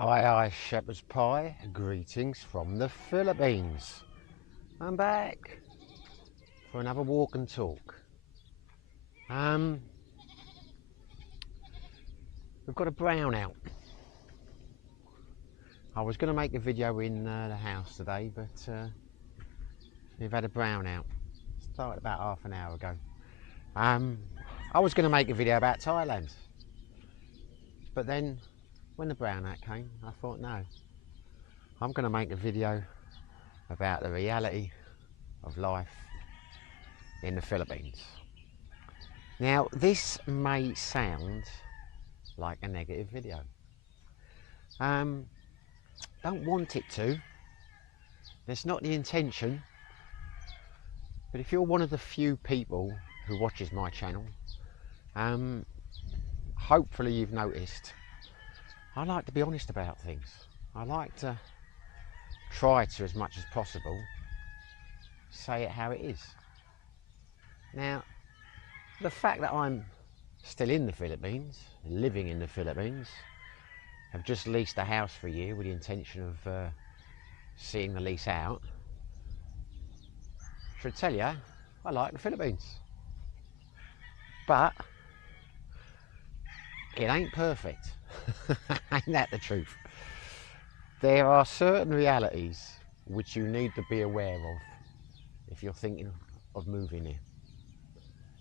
Aye, shepherd's pie. Greetings from the Philippines. I'm back for another walk and talk. We've got a brownout. I was going to make a video in the house today, but we've had a brownout. Started about half an hour ago. I was going to make a video about Thailand, but then when the brownout came, I thought, no, I'm going to make a video about the reality of life in the Philippines. Now, this may sound like a negative video. Don't want it to. That's not the intention. But if you're one of the few people who watches my channel, hopefully you've noticed I like to be honest about things. I like to try to, as much as possible, say it how it is. Now, the fact that I'm still in the Philippines, living in the Philippines, have just leased a house for a year with the intention of seeing the lease out, should tell you I like the Philippines. But it ain't perfect. Ain't that the truth? There are certain realities which you need to be aware of if you're thinking of moving here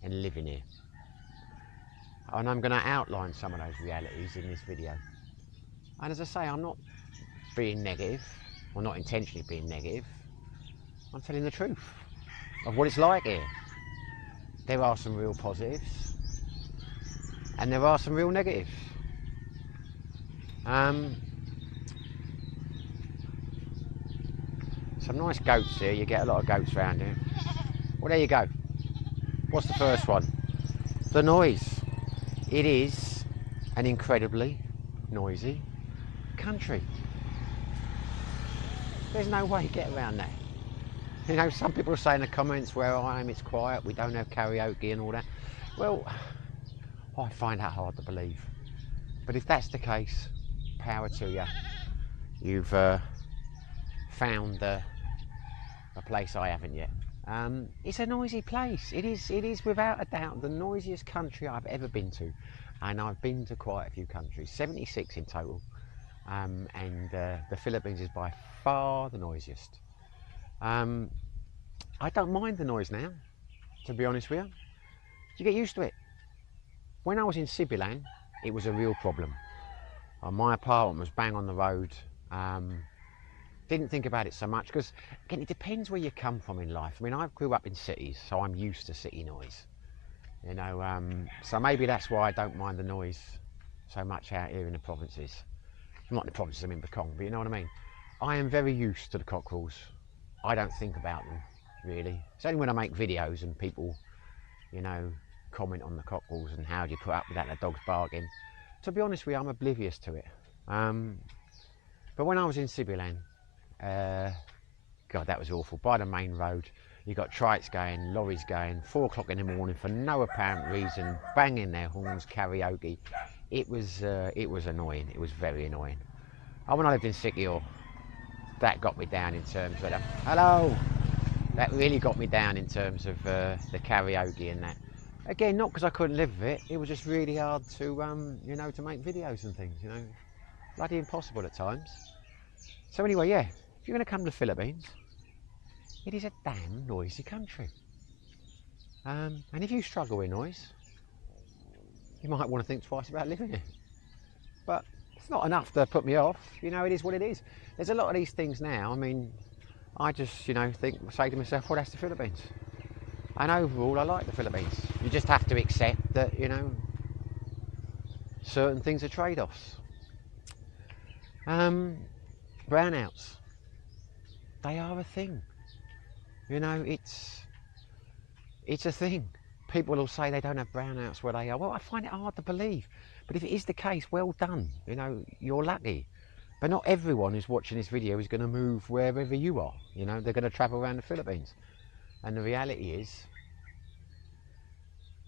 and living here. And I'm going to outline some of those realities in this video. And as I say, I'm not being negative, or not intentionally being negative. I'm telling the truth of what it's like here. There are some real positives and there are some real negatives. Some nice goats here. You get a lot of goats around here. Well, there you go. What's the first one? The noise. It is an incredibly noisy country. There's no way to get around that. You know, some people say in the comments, where I am it's quiet, we don't have karaoke and all that. Well, I find that hard to believe. But if that's the case, power to you. You've found a place I haven't yet. It's a noisy place. It is without a doubt the noisiest country I've ever been to. And I've been to quite a few countries, 76 in total. And the Philippines is by far the noisiest. I don't mind the noise now, to be honest with you. You get used to it. When I was in Sibilan, it was a real problem. My apartment was bang on the road. Didn't think about it so much because, again, it depends where you come from in life. I mean, I grew up in cities, so I'm used to city noise. You know, so maybe that's why I don't mind the noise so much out here in the provinces. Not the provinces, I'm in Bekong, but you know what I mean. I am very used to the cockerels. I don't think about them, really. It's only when I make videos and people, you know, comment on the cockerels and how do you put up with that, the dog's barking. To be honest with you, I'm oblivious to it. But when I was in Sibilan, God, that was awful. By the main road, you got trikes going, lorries going, 4 o'clock in the morning for no apparent reason, banging their horns, karaoke. It was annoying. It was very annoying. When I lived in Sikihor, that got me down in terms of hello. That really got me down in terms of the karaoke and that. Again, not because I couldn't live with it. It was just really hard to, you know, to make videos and things. You know, bloody impossible at times. So anyway, yeah, if you're going to come to the Philippines, it is a damn noisy country. And if you struggle with noise, you might want to think twice about living here. But it's not enough to put me off. You know, it is what it is. There's a lot of these things now. I mean, I just, you know, say to myself, well, that's the Philippines. And overall, I like the Philippines. You just have to accept that, you know, certain things are trade-offs. Brownouts. They are a thing. You know, it's a thing. People will say they don't have brownouts where they are. Well, I find it hard to believe. But if it is the case, well done. You know, you're lucky. But not everyone who's watching this video is going to move wherever you are. You know, they're going to travel around the Philippines. And the reality is,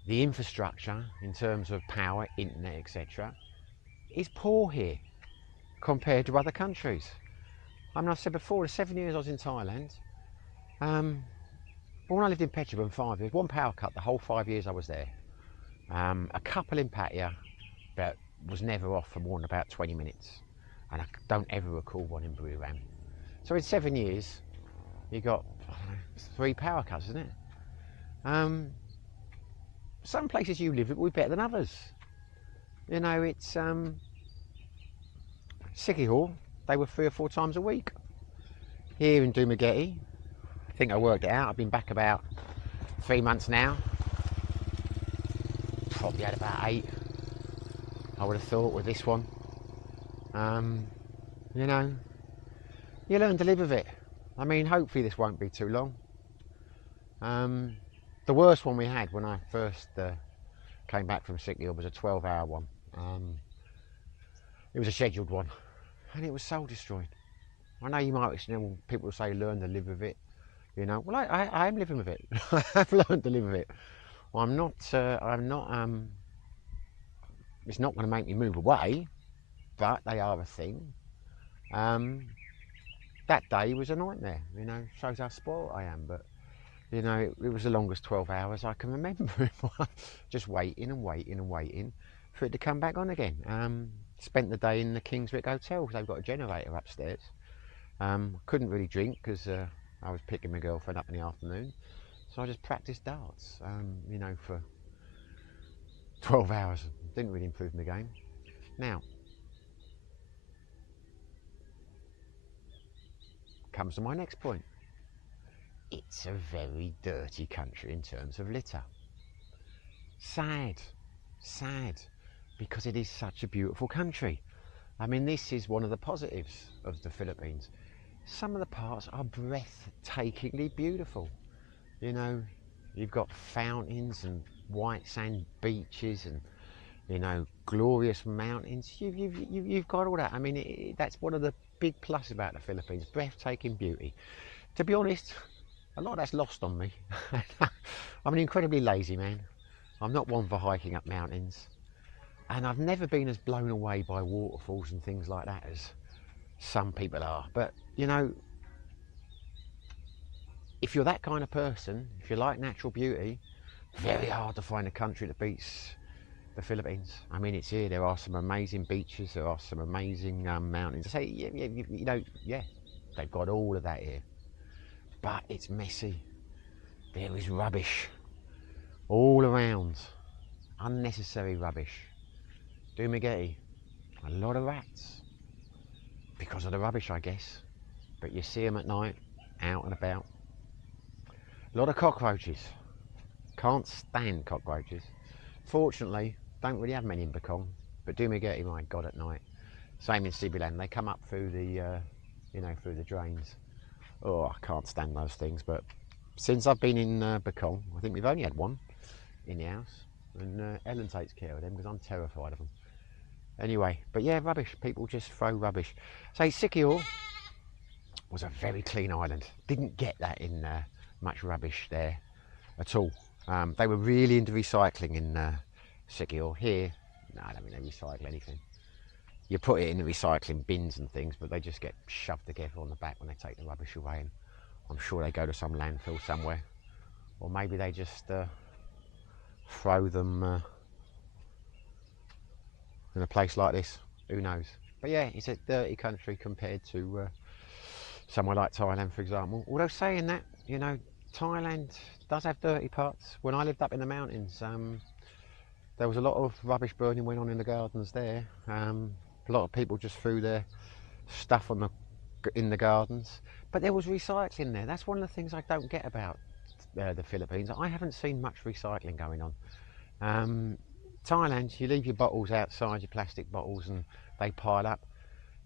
the infrastructure in terms of power, internet, etc., is poor here. compared to other countries. I mean, I said before, the 7 years I was in Thailand, but when I lived in Petrobras 5 years, one power cut the whole 5 years I was there. A couple in Pattaya, but was never off for more than about 20 minutes. And I don't ever recall one in Bureaucratic. So in 7 years, you got, I don't know, 3 power cuts, isn't it? Some places you live will be better than others. You know, it's Sickie Hall, they were 3 or 4 times a week. Here in Dumaguete, I think I worked it out, I've been back about 3 months now. Probably had about 8, I would have thought, with this one. You know, you learn to live with it. I mean, hopefully this won't be too long. The worst one we had when I first came back from Sickie Hall was a 12-hour one. It was a scheduled one, and it was soul destroying. I know you might, you know, people say learn to live with it. You know, well, I am living with it. I have learned to live with it. I'm not. It's not going to make me move away, but they are a thing. That day was a nightmare. You know, shows how spoiled I am. But you know, it was the longest 12 hours I can remember. Just waiting and waiting and waiting for it to come back on again. Spent the day in the Kingswick Hotel because they've got a generator upstairs. Couldn't really drink because I was picking my girlfriend up in the afternoon, so I just practiced darts, you know, for 12 hours. Didn't really improve my game. Now, comes to my next point. It's a very dirty country in terms of litter. Sad, sad, because it is such a beautiful country. I mean, this is one of the positives of the Philippines. Some of the parts are breathtakingly beautiful. You know, you've got fountains and white sand beaches and, you know, glorious mountains. You've got all that. I mean, that's one of the big plus about the Philippines, breathtaking beauty. To be honest, a lot of that's lost on me. I'm an incredibly lazy man. I'm not one for hiking up mountains. And I've never been as blown away by waterfalls and things like that as some people are. But, you know, if you're that kind of person, if you like natural beauty, very hard to find a country that beats the Philippines. I mean, it's here. There are some amazing beaches. There are some amazing mountains. I say, you know, yeah, they've got all of that here. But it's messy. There is rubbish all around. Unnecessary rubbish. Dumaguete, a lot of rats. Because of the rubbish, I guess. But you see them at night, out and about. A lot of cockroaches. Can't stand cockroaches. Fortunately, don't really have many in Bekong. But Dumaguete, my God, at night. Same in Sibilan. They come up through the, you know, through the drains. Oh, I can't stand those things. But since I've been in Bekong, I think we've only had one in the house. And Ellen takes care of them because I'm terrified of them. Anyway, but yeah, rubbish. People just throw rubbish. So Sickie Hall was a very clean island. Didn't get that in much rubbish there at all. They were really into recycling in Sickie Hall. Here, no, I don't think they recycle anything. You put it in the recycling bins and things, but they just get shoved together on the back when they take the rubbish away. And I'm sure they go to some landfill somewhere. Or maybe they just throw them in a place like this. Who knows? But yeah, it's a dirty country compared to somewhere like Thailand, for example. Although saying that, you know, Thailand does have dirty parts. When I lived up in the mountains, there was a lot of rubbish burning went on in the gardens there. A lot of people just threw their stuff on in the gardens, but there was recycling there. That's one of the things I don't get about the Philippines. I haven't seen much recycling going on. Thailand, you leave your bottles outside, your plastic bottles, and they pile up.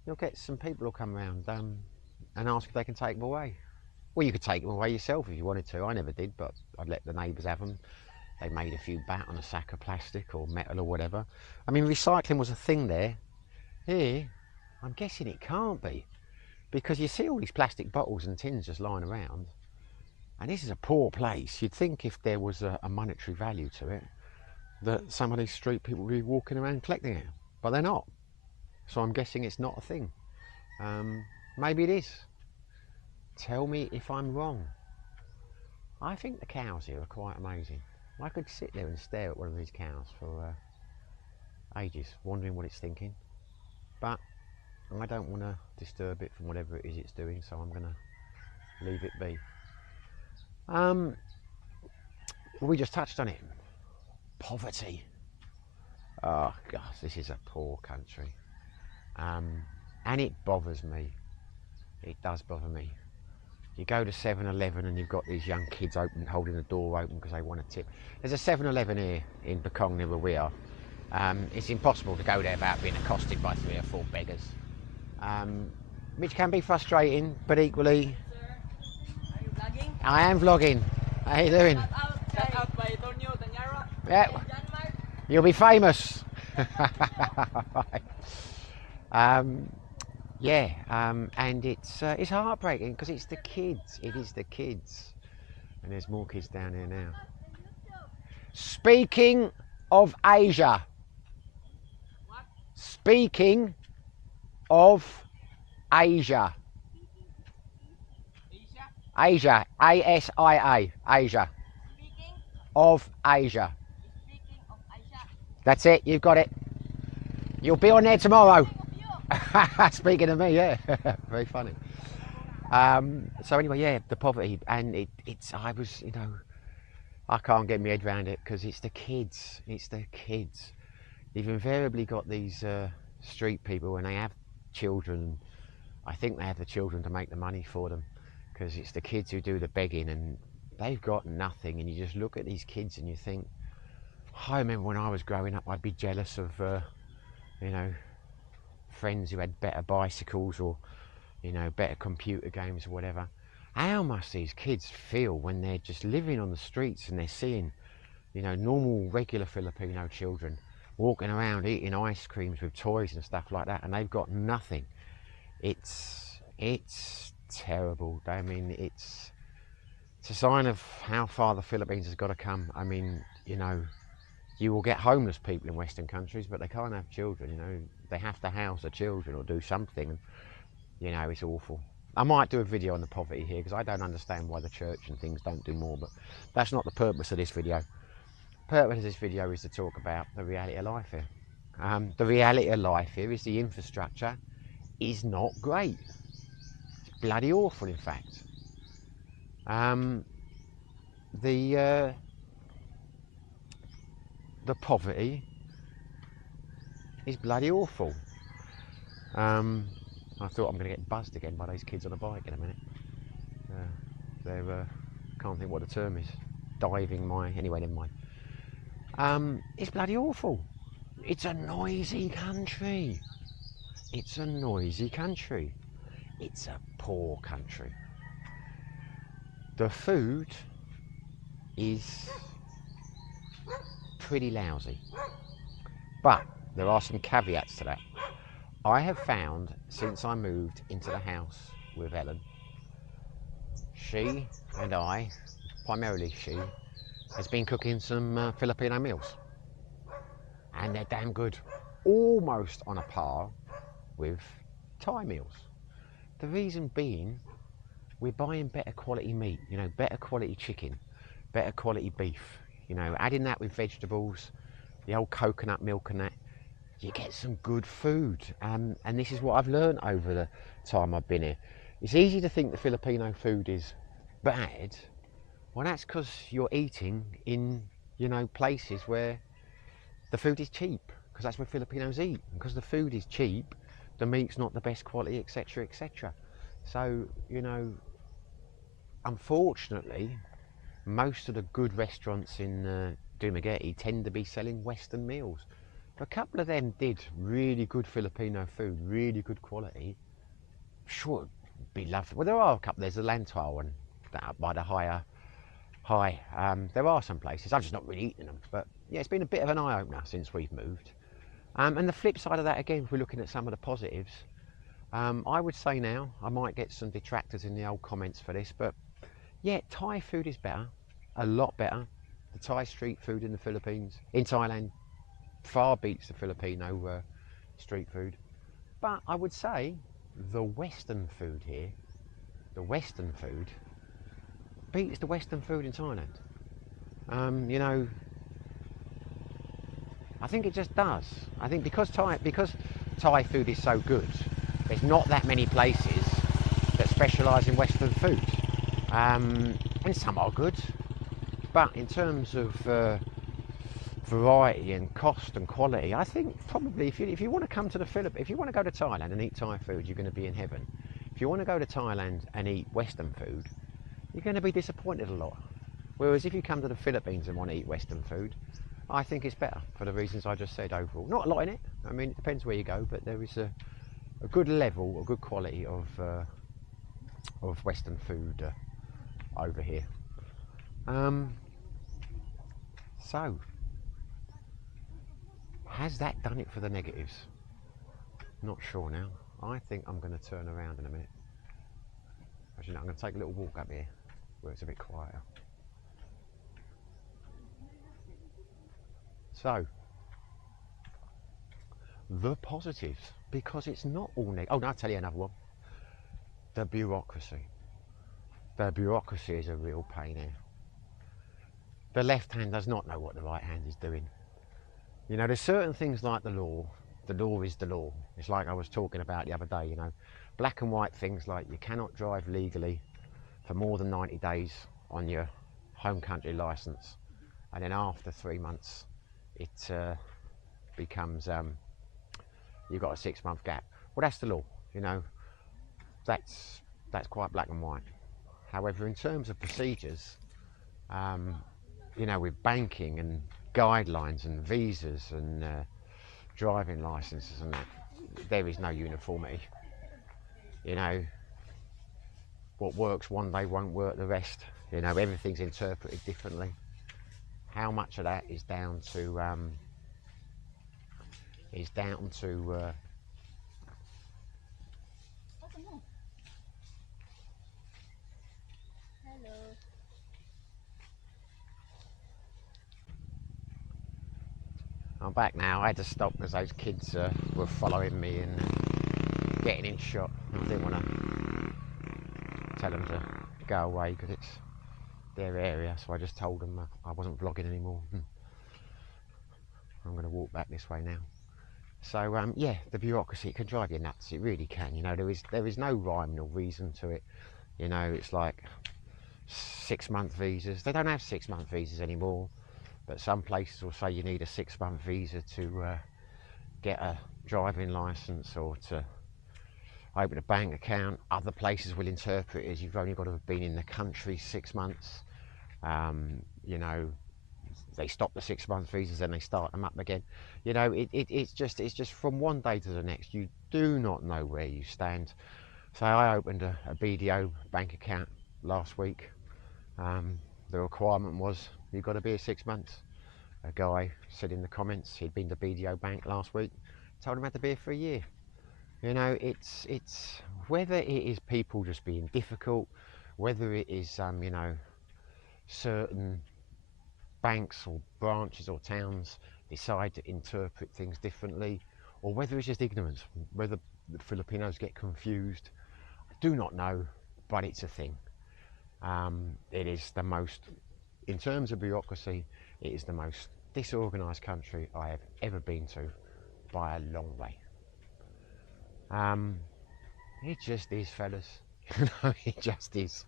You'll get some people who'll come around and ask if they can take them away. Well, you could take them away yourself if you wanted to. I never did, but I'd let the neighbours have them. They made a few bat on a sack of plastic or metal or whatever. I mean, recycling was a thing there. Here, I'm guessing it can't be, because you see all these plastic bottles and tins just lying around, and this is a poor place. You'd think if there was a monetary value to it, that some of these street people would be walking around collecting it, but they're not. So I'm guessing it's not a thing. Maybe it is. Tell me if I'm wrong. I think the cows here are quite amazing. I could sit there and stare at one of these cows for ages, wondering what it's thinking. But I don't want to disturb it from whatever it is it's doing, so I'm going to leave it be. Well, we just touched on it. Poverty. Oh gosh, this is a poor country. And it bothers me. It does bother me. You go to 7-Eleven and you've got these young kids holding the door open because they want a tip. There's a 7-Eleven here in Bacong near where we are. It's impossible to go there without being accosted by 3 or 4 beggars, which can be frustrating, but equally... Sir, are you vlogging? I am vlogging. How you doing? Shout out by Tonio Tanyara. Yeah. You'll be famous. Yeah, and it's heartbreaking because it's the kids. It is the kids, and there's more kids down here now. Speaking of Asia. What? Speaking of Asia. Asia? Asia. A-S-I-A. Asia. Speaking? Of Asia. Speaking of Asia. That's it. You've got it. You'll be on there tomorrow. Speaking of you. Speaking of me, yeah. Very funny. So anyway, yeah, the poverty, and I was, you know, I can't get my head around it because it's the kids. It's the kids. You've invariably got these street people, and they have children. I think they have the children to make the money for them, because it's the kids who do the begging, and they've got nothing. And you just look at these kids and you think, I remember when I was growing up, I'd be jealous of, you know, friends who had better bicycles or, you know, better computer games or whatever. How must these kids feel when they're just living on the streets and they're seeing, you know, normal, regular Filipino children walking around eating ice creams with toys and stuff like that, and they've got nothing. It's terrible. I mean, it's a sign of how far the Philippines has got to come. I mean, you know, you will get homeless people in Western countries, but they can't have children, you know. They have to house the children or do something. And, you know, it's awful. I might do a video on the poverty here because I don't understand why the church and things don't do more, but that's not the purpose of this video. The purpose of this video is to talk about the reality of life here. The reality of life here is the infrastructure is not great. It's bloody awful, in fact. The poverty is bloody awful. I thought I'm going to get buzzed again by those kids on a bike in a minute. They're can't think what the term is. Diving my... Anyway, never mind. It's bloody awful. It's a noisy country. It's a noisy country. It's a poor country. The food is pretty lousy. But there are some caveats to that. I have found, since I moved into the house with Ellen, she and I, primarily she, has been cooking some Filipino meals. And they're damn good. Almost on a par with Thai meals. The reason being, we're buying better quality meat, you know, better quality chicken, better quality beef, you know, adding that with vegetables, the old coconut milk and that, you get some good food. And this is what I've learned over the time I've been here. It's easy to think the Filipino food is bad. Well, that's because you're eating in, you know, places where the food is cheap, because that's where Filipinos eat. And because the food is cheap, the meat's not the best quality, etc., etc. So, you know, unfortunately, most of the good restaurants in Dumaguete tend to be selling Western meals. A couple of them did really good Filipino food, really good quality. Sure, it'd be lovely. Well, there are a couple. There's the Lantau one, that by the high. There are some places. I've just not really eaten them. But yeah, it's been a bit of an eye-opener since we've moved. And the flip side of that, again, if we're looking at some of the positives, I would say now, I might get some detractors in the old comments for this, but yeah, Thai food is better, a lot better. The Thai street food in the Philippines, in Thailand, far beats the Filipino street food. But I would say the Western food here, the Western food, beats the Western food in Thailand. You know, I think it just does. I think because Thai food is so good, there's not that many places that specialise in Western food. And some are good, but in terms of variety and cost and quality, I think probably if you want to come to the Philippines, if you want to go to Thailand and eat Thai food, you're going to be in heaven. If you want to go to Thailand and eat Western food, you're going to be disappointed a lot. Whereas if you come to the Philippines and want to eat Western food, I think it's better for the reasons I just said overall. Not a lot in it. I mean, it depends where you go, but there is a good level, a good quality of Western food over here. So, has that done it for the negatives? Not sure now. I think I'm going to turn around in a minute. Actually, no, I'm going to take a little walk up here where it's a bit quieter. So, the positives, because it's not all negative. Oh, no, I'll tell you another one. The bureaucracy. The bureaucracy is a real pain here. The left hand does not know what the right hand is doing. You know, there's certain things like the law. The law is the law. It's like I was talking about the other day, you know. Black and white things like you cannot drive legally for more than 90 days on your home country licence. And then after 3 months, it becomes, you've got a 6-month gap. Well, that's the law, you know. That's quite black and white. However, in terms of procedures, you know, with banking and guidelines and visas and driving licenses and that, there is no uniformity. You know, what works one day won't work the rest. You know, everything's interpreted differently. How much of that is down to Hello. I'm back now. I had to stop because those kids were following me and getting in shot. I didn't want to tell them to go away because it's their area, so I just told them I wasn't vlogging anymore. I'm going to walk back this way now. So yeah, the bureaucracy, it can drive you nuts. It really can. You know, there is no rhyme nor reason to it. You know, it's like 6-month visas. They don't have 6-month visas anymore, but some places will say you need a 6-month visa to get a driving license or to open a bank account. Other places will interpret it as you've only got to have been in the country 6 months. You know, they stop the 6-month visas and they start them up again. You know, it's just from one day to the next. You do not know where you stand. So I opened a BDO bank account last week. The requirement was you've got to be here 6 months. A guy said in the comments he'd been to BDO bank last week. Told him he had to be here for a year. You know, it's whether it is people just being difficult, whether it is you know, certain banks or branches or towns decide to interpret things differently, or whether it's just ignorance, whether the Filipinos get confused, I do not know, but it's a thing. It is the most, in terms of bureaucracy, it is the most disorganised country I have ever been to by a long way. It just is, fellas. You know, it just is.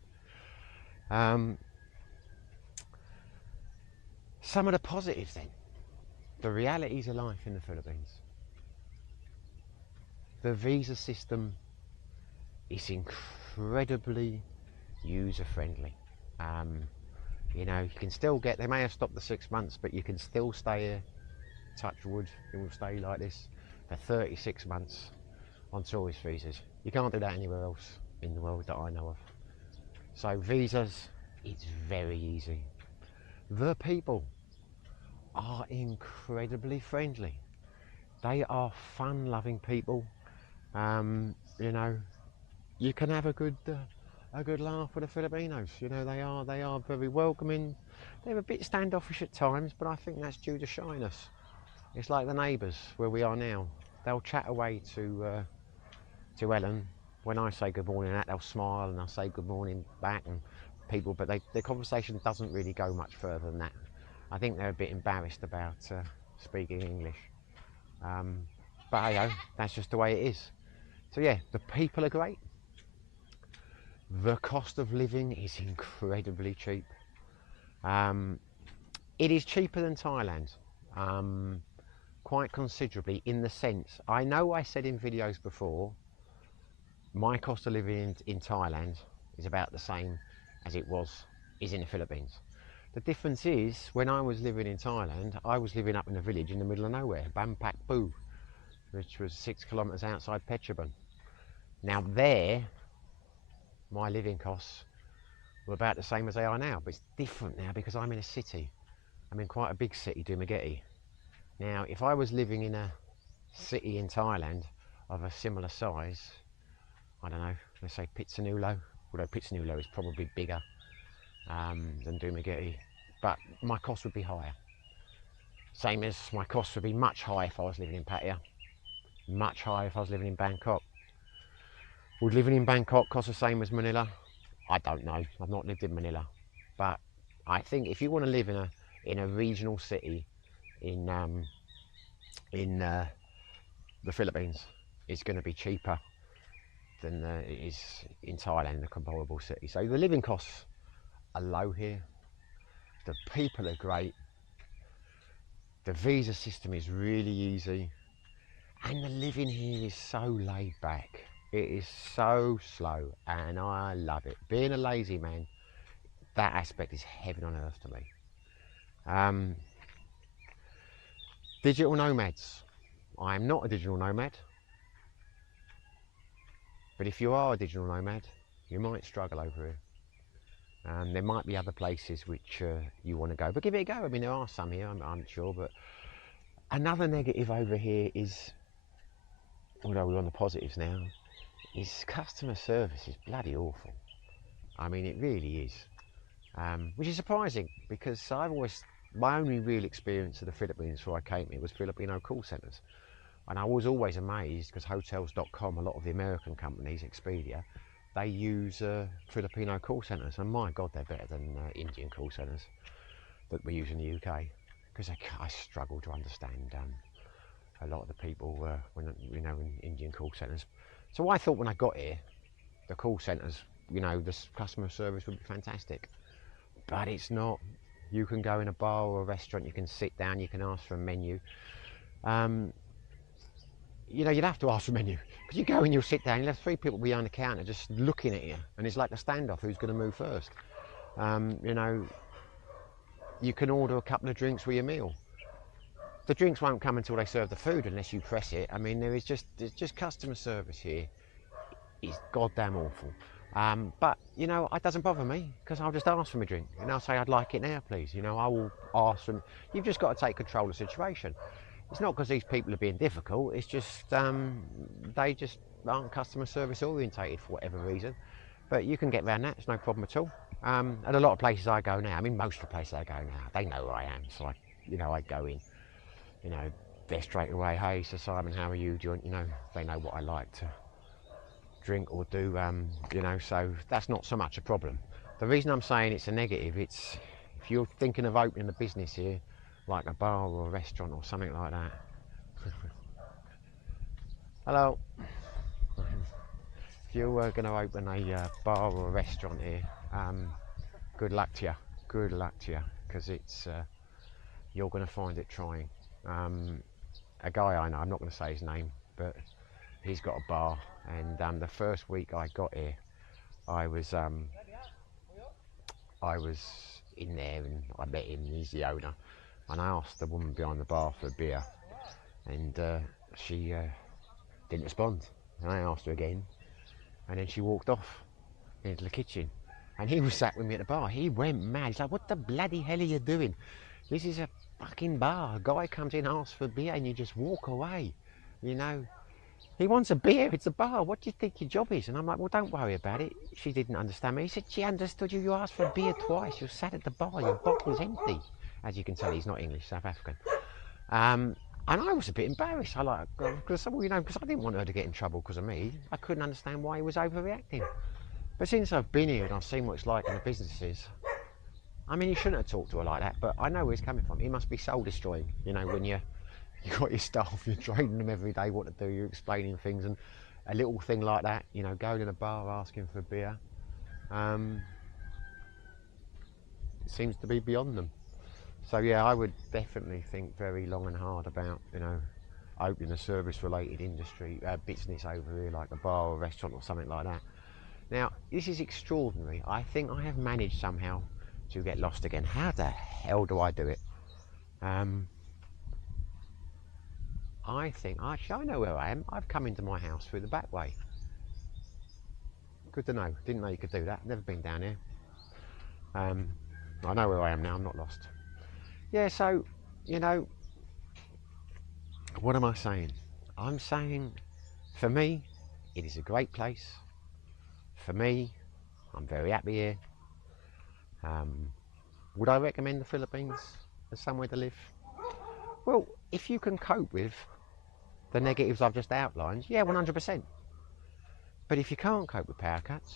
Some of the positives then. The realities of life in the Philippines. The visa system is incredibly user-friendly. You know, you can still get, they may have stopped the 6 months, but you can still stay here, touch wood, it will stay like this for 36 months on tourist visas. You can't do that anywhere else in the world that I know of. So visas, it's very easy. The people are incredibly friendly. They are fun-loving people. You know, you can have a good laugh with the Filipinos. You know, they are very welcoming. They're a bit standoffish at times, but I think that's due to shyness. It's like the neighbours where we are now. They'll chat away to to Ellen, when I say good morning, they'll smile and I'll say good morning back, and people, but the conversation doesn't really go much further than that. I think they're a bit embarrassed about speaking English. But hey, that's just the way it is. So yeah, the people are great. The cost of living is incredibly cheap. It is cheaper than Thailand, quite considerably, in the sense, I know I said in videos before, my cost of living in Thailand is about the same as it is in the Philippines. The difference is, when I was living in Thailand, I was living up in a village in the middle of nowhere, Bampak Bu, which was 6 kilometres outside Phetchabun. Now there, my living costs were about the same as they are now, but it's different now because I'm in a city. I'm in quite a big city, Dumaguete. Now, if I was living in a city in Thailand of a similar size, I don't know, let's say Pitsanulo, although Pitsanulo is probably bigger than Dumaguete, but my cost would be higher. Same as my costs would be much higher if I was living in Pattaya, much higher if I was living in Bangkok. Would living in Bangkok cost the same as Manila? I don't know. I've not lived in Manila, but I think if you want to live in a regional city in the Philippines, it's going to be cheaper than it is in Thailand, in a comparable city. So the living costs are low here. The people are great. The visa system is really easy, and the living here is so laid back. It is so slow, and I love it. Being a lazy man, that aspect is heaven on earth to me. Digital nomads. I am not a digital nomad, but if you are a digital nomad, you might struggle over here. There might be other places which you want to go, but give it a go. I mean, there are some here, I'm sure, but another negative over here is, although we're on the positives now, is customer service is bloody awful. I mean, it really is, which is surprising because my only real experience of the Philippines before I came here was Filipino call centres. And I was always amazed because hotels.com, a lot of the American companies, Expedia, they use Filipino call centres, and my God, they're better than Indian call centres that we use in the UK, because I struggle to understand a lot of the people when in Indian call centres. So I thought when I got here, the call centres, the customer service would be fantastic, but it's not. You can go in a bar or a restaurant, you can sit down, you can ask for a menu. You'd have to ask for a menu, because you go and you'll sit down, you'll have 3 people behind the counter just looking at you, and it's like a standoff, who's going to move first. You can order a couple of drinks with your meal. The drinks won't come until they serve the food unless you press it. I mean, there's just customer service here is goddamn awful. But it doesn't bother me, because I'll just ask for my drink and I'll say I'd like it now, please. I will ask them. You've just got to take control of the situation. It's not because these people are being difficult, it's just they just aren't customer service orientated for whatever reason. But you can get around that, it's no problem at all. And a lot of places I go now, I mean most of the places I go now, they know who I am, so I go in, they're straight away, hey Sir Simon, how are you, do you want, they know what I like to drink or do, so that's not so much a problem. The reason I'm saying it's a negative, it's if you're thinking of opening a business here, like a bar or a restaurant or something like that. Hello. If you're going to open a bar or a restaurant here, good luck to you. Good luck to you, because it's you're going to find it trying. A guy I know, I'm not going to say his name, but he's got a bar, and the first week I got here, I was in there and I met him. He's the owner. And I asked the woman behind the bar for a beer, and she didn't respond. And I asked her again, and then she walked off into the kitchen. And he was sat with me at the bar. He went mad. He's like, what the bloody hell are you doing? This is a fucking bar. A guy comes in, asks for a beer, and you just walk away. He wants a beer, it's a bar. What do you think your job is? And I'm like, well, don't worry about it. She didn't understand me. He said, she understood you. You asked for a beer twice. You sat at the bar, your bottle's empty. As you can tell, he's not English, South African. And I was a bit embarrassed. I like, because well, you know, because I didn't want her to get in trouble because of me. I couldn't understand why he was overreacting. But since I've been here and I've seen what it's like in the businesses, I mean, you shouldn't have talked to her like that. But I know where he's coming from. He must be soul destroying. You know, when you got your staff, you're training them every day what to do. You're explaining things, and a little thing like that, you know, going in a bar asking for a beer, it seems to be beyond them. So yeah, I would definitely think very long and hard about, you know, opening a service-related industry business over here, like a bar or a restaurant or something like that. Now, this is extraordinary. I think I have managed somehow to get lost again. How the hell do I do it? I think, actually, I know where I am. I've come into my house through the back way. Good to know. Didn't know you could do that. Never been down here. I know where I am now. I'm not lost. Yeah, so, you know, what am I saying? I'm saying, for me, it is a great place. For me, I'm very happy here. Would I recommend the Philippines as somewhere to live? Well, if you can cope with the negatives I've just outlined, yeah, 100%. But if you can't cope with power cuts,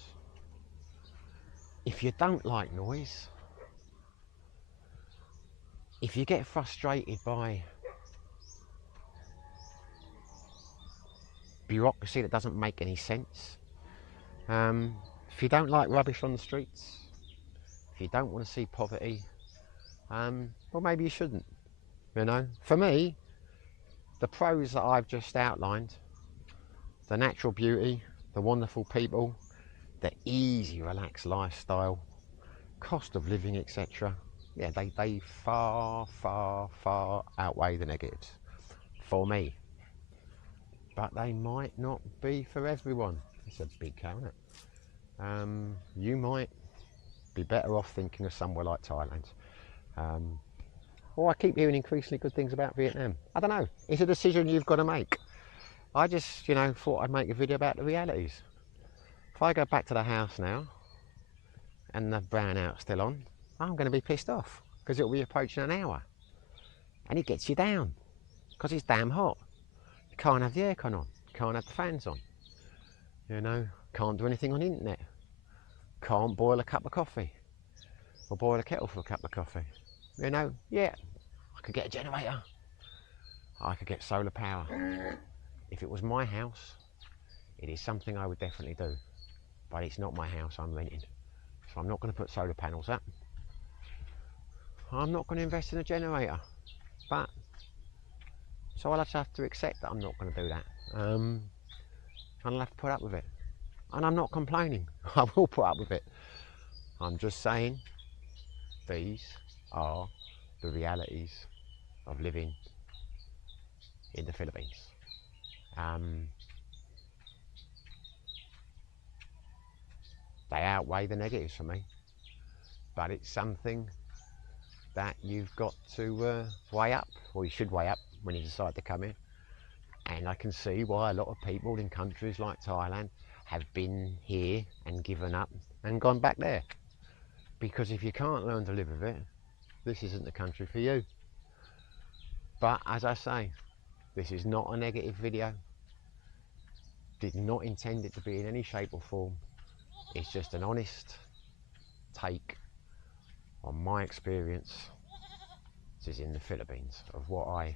if you don't like noise, if you get frustrated by bureaucracy that doesn't make any sense, if you don't like rubbish on the streets, if you don't want to see poverty, well, maybe you shouldn't. You know, for me, the pros that I've just outlined, the natural beauty, the wonderful people, the easy, relaxed lifestyle, cost of living, etc. Yeah, they far, far, far outweigh the negatives for me. But they might not be for everyone. It's a big cow, isn't it? You might be better off thinking of somewhere like Thailand. Or I keep hearing increasingly good things about Vietnam. I don't know. It's a decision you've got to make. I just, you know, thought I'd make a video about the realities. If I go back to the house now and the brownout's still on, I'm going to be pissed off because it'll be approaching an hour. And it gets you down because it's damn hot. You can't have the aircon on. You can't have the fans on. You know, can't do anything on the internet. Can't boil a cup of coffee or boil a kettle for a cup of coffee. You know, yeah, I could get a generator. I could get solar power. If it was my house, it is something I would definitely do. But it's not my house, I'm renting. So I'm not going to put solar panels up. I'm not going to invest in a generator. But, so I'll just have to accept that I'm not going to do that. And I'll have to put up with it. And I'm not complaining. I will put up with it. I'm just saying these are the realities of living in the Philippines. They outweigh the negatives for me, but it's something that you've got to weigh up, or you should weigh up when you decide to come in. And I can see why a lot of people in countries like Thailand have been here and given up and gone back there. Because if you can't learn to live with it, this isn't the country for you. But as I say, this is not a negative video. Did not intend it to be in any shape or form. It's just an honest take on my experience. This is in the Philippines of what I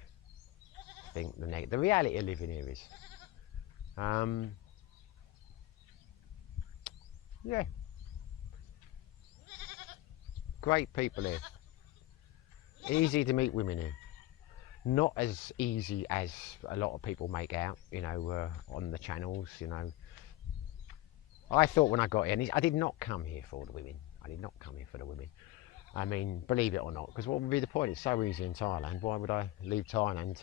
think the reality of living here is. Yeah, great people here. Easy to meet women here. Not as easy as a lot of people make out, you know, on the channels, you know. I thought when I got here, and I did not come here for the women. I did not come here for the women. I mean, believe it or not, because what would be the point? It's so easy in Thailand. Why would I leave Thailand,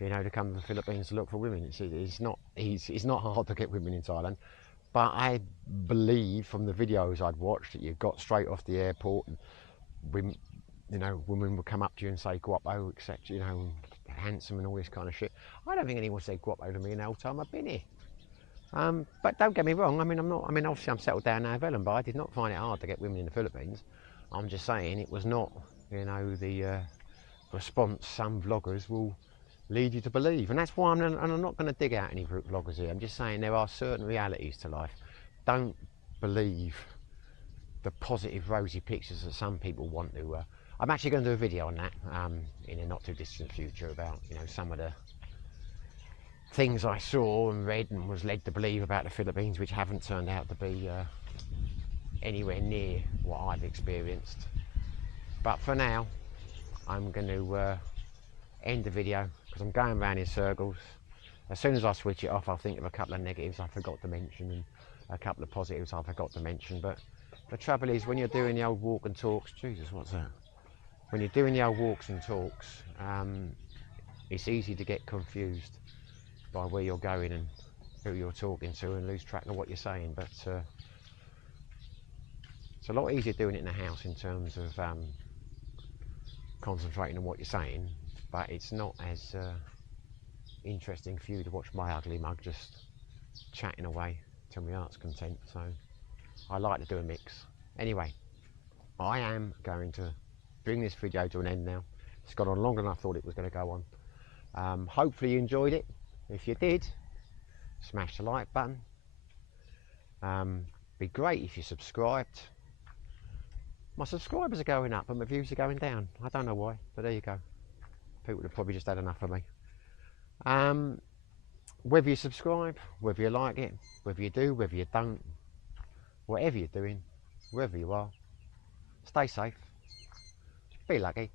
you know, to come to the Philippines to look for women? It's not easy. It's not hard to get women in Thailand. But I believe from the videos I'd watched that you got straight off the airport, and women, you know, women would come up to you and say guapo, etc. You know, handsome and all this kind of shit. I don't think anyone said guapo to me in the whole time I've been here. But don't get me wrong. I mean, obviously I'm settled down now in Vellum, but I did not find it hard to get women in the Philippines. I'm just saying it was not, you know, the response some vloggers will lead you to believe. And that's why I'm not going to dig out any vloggers here. I'm just saying there are certain realities to life. Don't believe the positive rosy pictures that some people want to. I'm actually going to do a video on that in a not too distant future about, you know, some of the things I saw and read and was led to believe about the Philippines, which haven't turned out to be anywhere near what I've experienced. But for now, I'm going to end the video because I'm going around in circles. As soon as I switch it off, I'll think of a couple of negatives I forgot to mention and a couple of positives I forgot to mention. But the trouble is, when you're doing the old walk and talks, Jesus, what's that? When you're doing the old walks and talks, it's easy to get confused by where you're going and who you're talking to and lose track of what you're saying. But it's a lot easier doing it in the house in terms of concentrating on what you're saying, but it's not as interesting for you to watch my ugly mug just chatting away till my heart's content. So I like to do a mix. Anyway, I am going to bring this video to an end now. It's gone on longer than I thought it was going to go on. Hopefully you enjoyed it. If you did, smash the like button. Be great if you subscribed. My subscribers are going up and my views are going down. I don't know why, but there you go. People have probably just had enough of me. Whether you subscribe, whether you like it, whether you do, whether you don't, whatever you're doing, wherever you are, stay safe, be lucky.